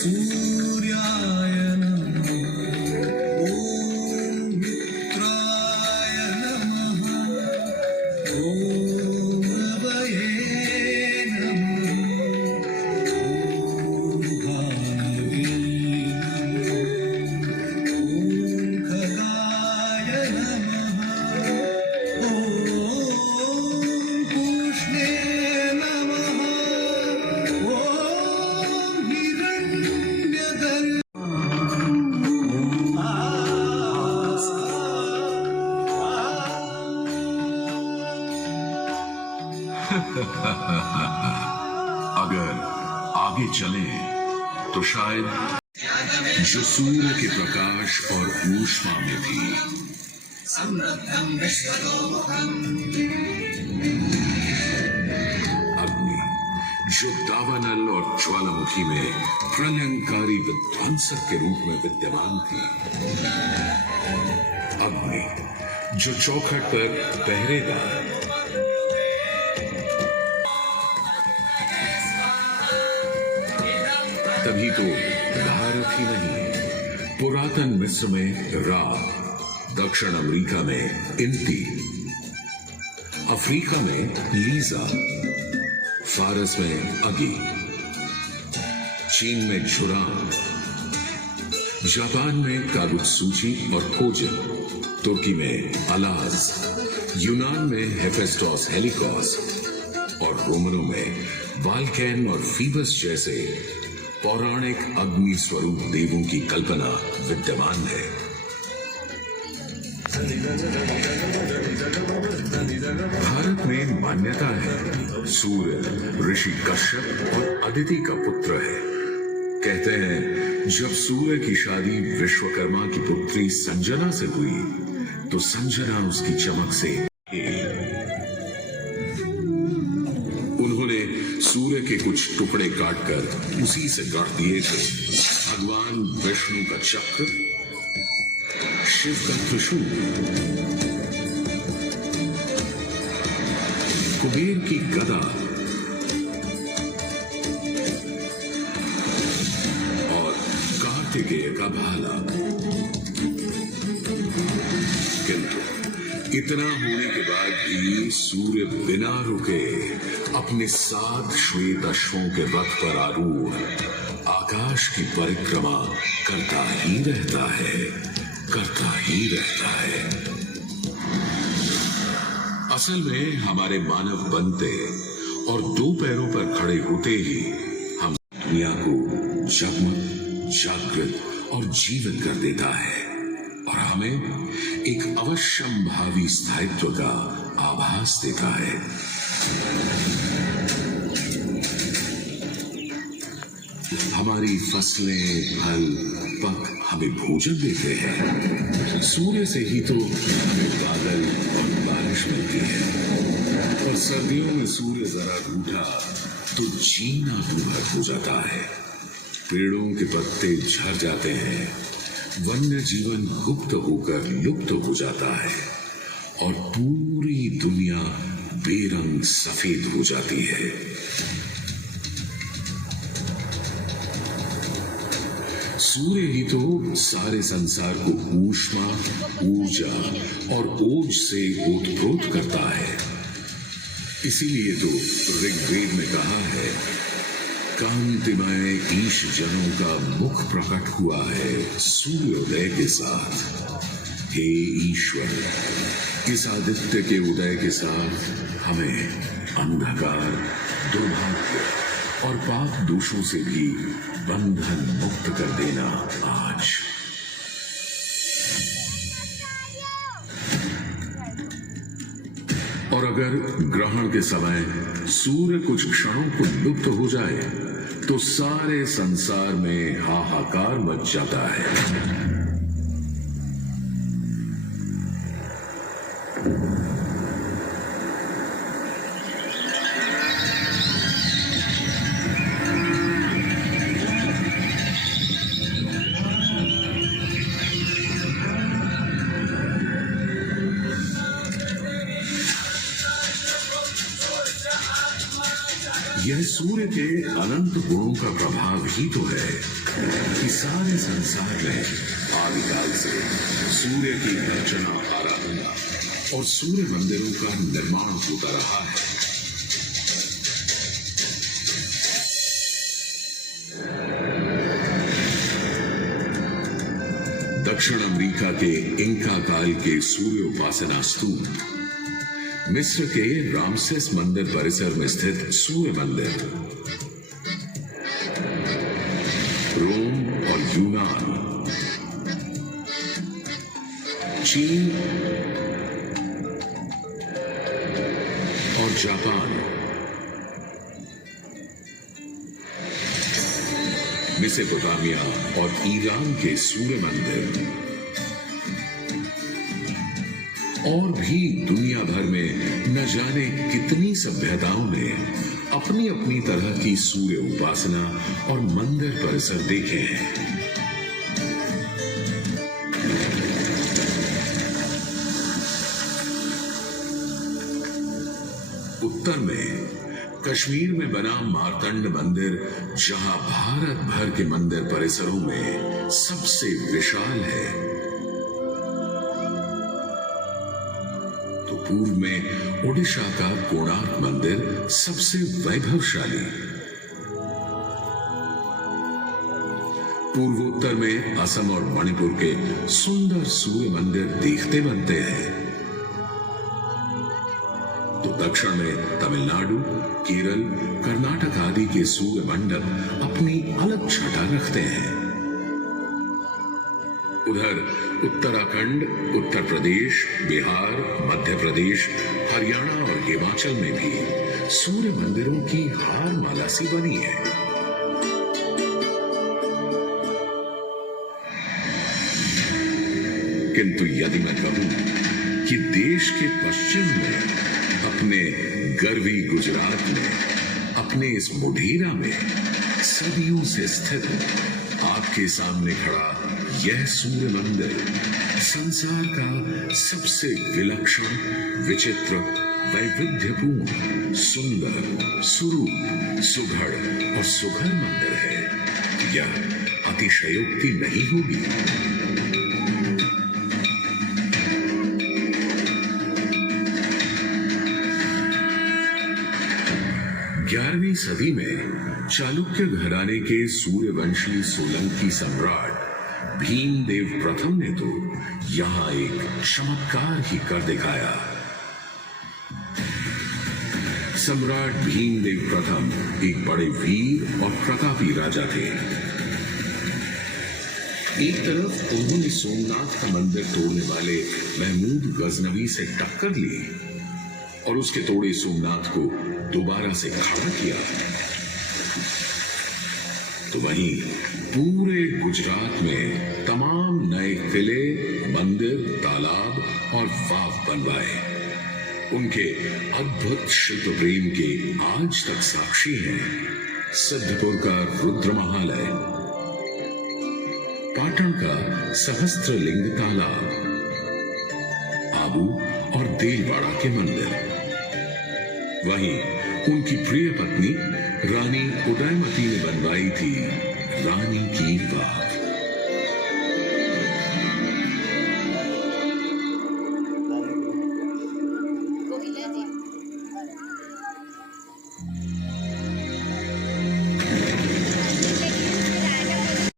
सूर्याय नमः ॐ मित्राय नमः ॐ रवये नमः ॐ भानवे नमः ॐ खगाय नमः ॐ पूष्णे नमः ॐ हिरण्यगर्भ अगर आगे चलें तो शायद जो सूर्य के प्रकाश और ऊष्मा में थी, अग्नि जो दावानल और ज्वालामुखी में प्रलयंकारी विध्वंसक के रूप में विद्यमान थी, अग्नि जो चौखट पर पहरेदार, तभी तो भारत ही नहीं, पुरातन मिस्र में रा, दक्षिण अमेरिका में इंती, अफ्रीका में लीजा, फारस में अगी, चीन में झुराम, जापान में कागुत्सूची और कोजिन, तुर्की में अलाज, यूनान में हेफेस्टोस हेलिकोस और रोमनों में वाल्कैन और फीबस जैसे पौराणिक अग्नि स्वरूप देवों की कल्पना विद्यमान है। भारत में मान्यता है सूर्य ऋषि कश्यप और अदिति का पुत्र है। कहते हैं जब सूर्य की शादी विश्वकर्मा की पुत्री संजना से हुई तो संजना उसकी चमक से उन्होंने सूर्य के कुछ टुकड़े काटकर उसी से गढ़ दिए थे भगवान विष्णु का चक्र, शिव का त्रिशूल, कुबेर की गदा और कार्तिकेय का भाला। किंतु इतना होने के बाद भी सूर्य बिना रुके अपने 7 श्वेत अश्वों के रथ पर आरूढ़ आकाश की परिक्रमा करता ही रहता है, करता ही रहता है। असल में हमारे मानव बनते और 2 पैरों पर खड़े होते ही हम दुनिया को जगमग, जागृत और जीवित कर देता है और हमें एक अवश्यंभावी स्थायित्व का आभास देता है। हमारी फसलें, फल, पक हमें भोजन देते हैं। सूर्य से ही तो हमें बादल और बारिश मिलती है और सर्दियों में सूर्य जरा रूठा तो जीना दूभर हो जाता है। पेड़ों के पत्ते झड़ जाते हैं, वन्य जीवन गुप्त होकर लुप्त हो जाता है और पूरी दुनिया बेरंग सफेद हो जाती है। सूर्य ही तो सारे संसार को ऊष्मा, ऊर्जा और ओज से ओतप्रोत करता है। इसीलिए तो ऋग्वेद में कहा है कांतिमय ईश जनों का मुख प्रकट हुआ है सूर्योदय के साथ। हे ईश्वर, इस आदित्य के उदय के साथ हमें अंधकार, दुर्भाग्य और पाप दोषों से भी बंधन मुक्त कर देना आज। और अगर ग्रहण के समय सूर्य कुछ क्षणों को लुप्त हो जाए तो सारे संसार में हाहाकार मच जाता है। यह वह सूर्य के अनंत गुणों का प्रभाव ही तो है कि सारे संसार में आदिकाल से सूर्य की अर्चना आराधना और सूर्य मंदिरों का निर्माण होता रहा है। दक्षिण अमेरिका के इंका काल के सूर्य उपासना स्तूप, मिस्र के रामसेस मंदिर परिसर में स्थित सूर्य मंदिर, रोम और यूनान, चीन और जापान, मेसोपोटामिया और ईरान के सूर्य मंदिर और भी दुनिया भर में न जाने कितनी सभ्यताओं ने अपनी अपनी तरह की सूर्य उपासना और मंदिर परिसर देखे हैं। उत्तर में कश्मीर में बना मार्तंड मंदिर, जहां भारत भर के मंदिर परिसरों में सबसे विशाल है, तो पूर्व में ओडिशा का कोणार्क मंदिर सबसे वैभवशाली, पूर्वोत्तर में असम और मणिपुर के सुंदर सूर्य मंदिर देखते बनते हैं, तो दक्षिण में तमिलनाडु, केरल, कर्नाटक आदि के सूर्य मंडप अपनी अलग छटा रखते हैं। उधर उत्तराखंड, उत्तर प्रदेश, बिहार, मध्य प्रदेश, हरियाणा और हिमाचल में भी सूर्य मंदिरों की हार माला सी बनी है। किंतु यदि मैं कहूं कि देश के पश्चिम में अपने गर्वी गुजरात में, अपने इस मोढेरा में सदियों से स्थित आपके सामने खड़ा यह सूर्य मंदिर संसार का सबसे विलक्षण, विचित्र, वैविध्यपूर्ण, सुंदर, सुरूप, सुघड़ और सुघर मंदिर है, यह अतिशयोक्ति नहीं होगी। 11वीं सदी में चालुक्य घराने के सूर्यवंशी सोलंकी सम्राट भीमदेव प्रथम ने तो यहां एक चमत्कार ही कर दिखाया। सम्राट भीमदेव प्रथम एक बड़े वीर और प्रतापी राजा थे। एक तरफ उन्होंने सोमनाथ का मंदिर तोड़ने वाले महमूद गजनवी से टक्कर ली और उसके तोड़े सोमनाथ को दोबारा से खड़ा किया, तो वहीं पूरे गुजरात में तमाम नए किले, मंदिर, तालाब और वाव बनवाए। उनके अद्भुत शिल्प प्रेम के आज तक साक्षी हैं सिद्धपुर का रुद्र महालय, पाटन का सहस्त्रलिंग तालाब, आबू और देलवाड़ा के मंदिर। वहीं उनकी प्रिय पत्नी रानी उदयमती ने बनवाई थी रानी की वाव।